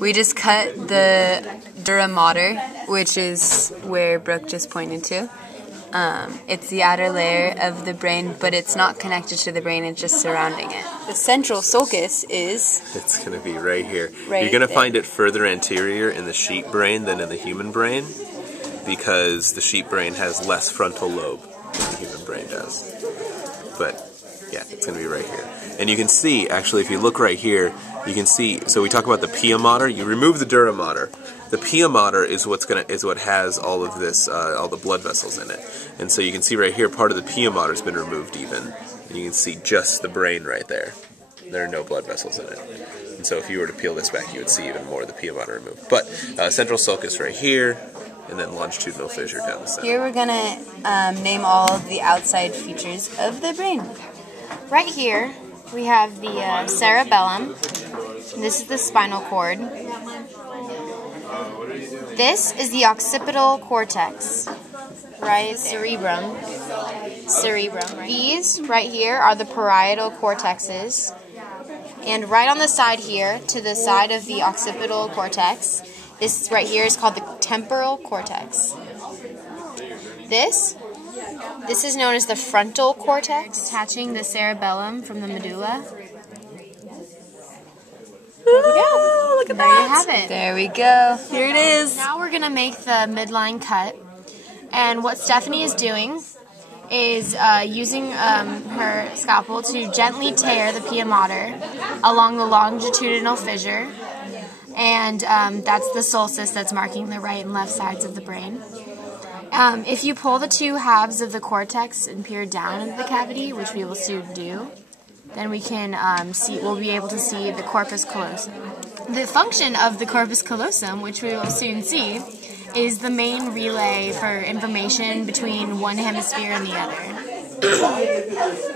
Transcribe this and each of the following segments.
We just cut the dura mater, which is where Brooke just pointed to. It's the outer layer of the brain, but it's not connected to the brain, it's just surrounding it. The central sulcus is... It's going to be right here. Right You're going to there. find it further anterior in the sheep brain than in the human brain, because the sheep brain has less frontal lobe than the human brain does. But yeah, it's going to be right here. And you can see, actually, if you look right here, you can see, so we talk about the pia mater, you remove the dura mater. The pia mater is what has all of this, all the blood vessels in it. And so you can see right here, part of the pia mater has been removed even. And you can see just the brain right there. There are no blood vessels in it. And so if you were to peel this back, you would see even more of the pia mater removed. But central sulcus right here, and then longitudinal fissure down the center. Here we're gonna name all of the outside features of the brain. Right here, we have the cerebellum. This is the spinal cord. This is the occipital cortex. Right, cerebrum. Right. These right here are the parietal cortexes. And right on the side here, to the side of the occipital cortex, this right here is called the temporal cortex. This is known as the frontal cortex, attaching the cerebellum from the medulla. There we go. Look at that. There you have it. There we go. Here it is. Now we're going to make the midline cut. And what Stephanie is doing is using her scalpel to gently tear the pia mater along the longitudinal fissure. And that's the sulcus that's marking the right and left sides of the brain. If you pull the two halves of the cortex and peer down into the cavity, which we will soon do, then we can we'll be able to see the corpus callosum. The function of the corpus callosum, which we will soon see, is the main relay for information between one hemisphere and the other.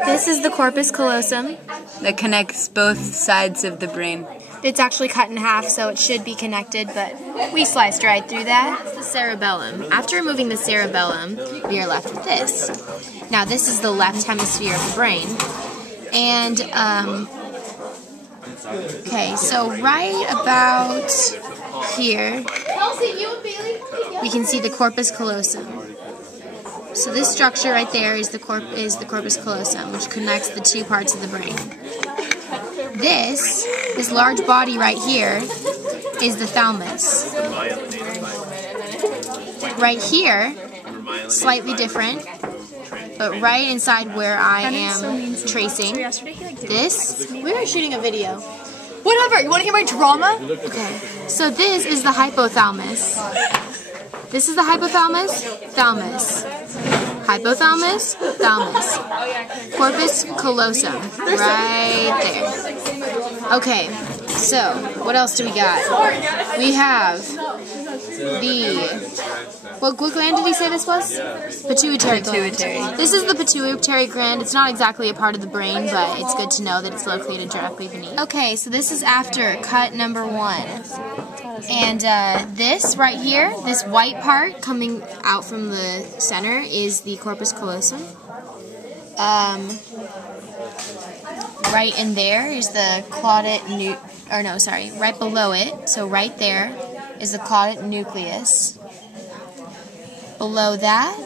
This is the corpus callosum. That connects both sides of the brain. It's actually cut in half, so it should be connected, but we sliced right through that. That's the cerebellum. After removing the cerebellum, we are left with this. Now, this is the left hemisphere of the brain. And, okay, so right about here, we can see the corpus callosum. So this structure right there is the corpus callosum, which connects the two parts of the brain. This large body right here is the thalamus. Right here, slightly different, but right inside where I am tracing this, we were shooting a video. Whatever, you want to hear my drama? Okay, so this is the hypothalamus. This is the hypothalamus, thalamus. Hypothalamus, thalamus. Corpus callosum, right there. Okay, so what else do we got? We have what gland did he say this was? Pituitary gland. This is the pituitary gland. It's not exactly a part of the brain, but it's good to know that it's located directly beneath. Okay, so this is after cut number 1. And this right here, this white part coming out from the center is the corpus callosum. Right in there is the right below it, so right there is the caudate nucleus. Below that,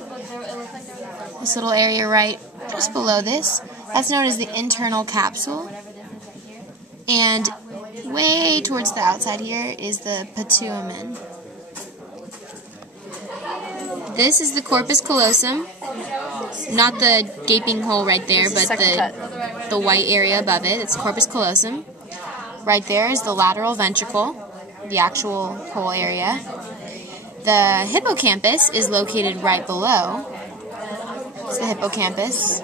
this little area right just below this, that's known as the internal capsule. And way towards the outside here is the pitumen. This is the corpus callosum, not the gaping hole right there, but the white area above it. It's corpus callosum. Right there is the lateral ventricle, the actual whole area. The hippocampus is located right below. It's the hippocampus.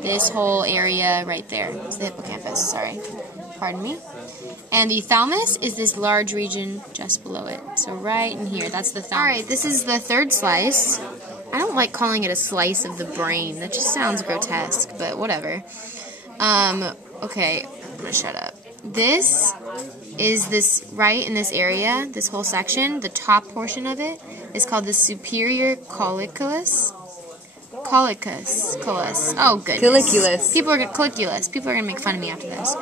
This whole area right there is the hippocampus, sorry. Pardon me. And the thalamus is this large region just below it. So right in here, that's the thalamus. Alright, this is the third slice. I don't like calling it a slice of the brain. That just sounds grotesque, but whatever. Okay, I'm gonna shut up. This is this right in this area, this whole section, the top portion of it is called the superior colliculus. Colliculus. Oh goodness. Colliculus. People are gonna make fun of me after this.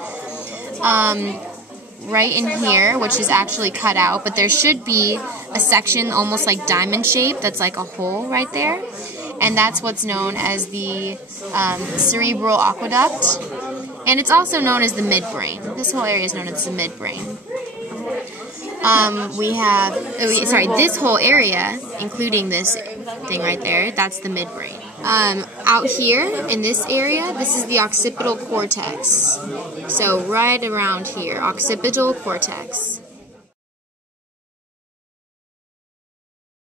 right in here, which is actually cut out, but there should be a section almost like diamond shape that's like a hole right there, and that's what's known as the cerebral aqueduct, and it's also known as the midbrain. This whole area is known as the midbrain. This whole area, including this thing right there, that's the midbrain. Out here in this area, this is the occipital cortex. So right around here, occipital cortex.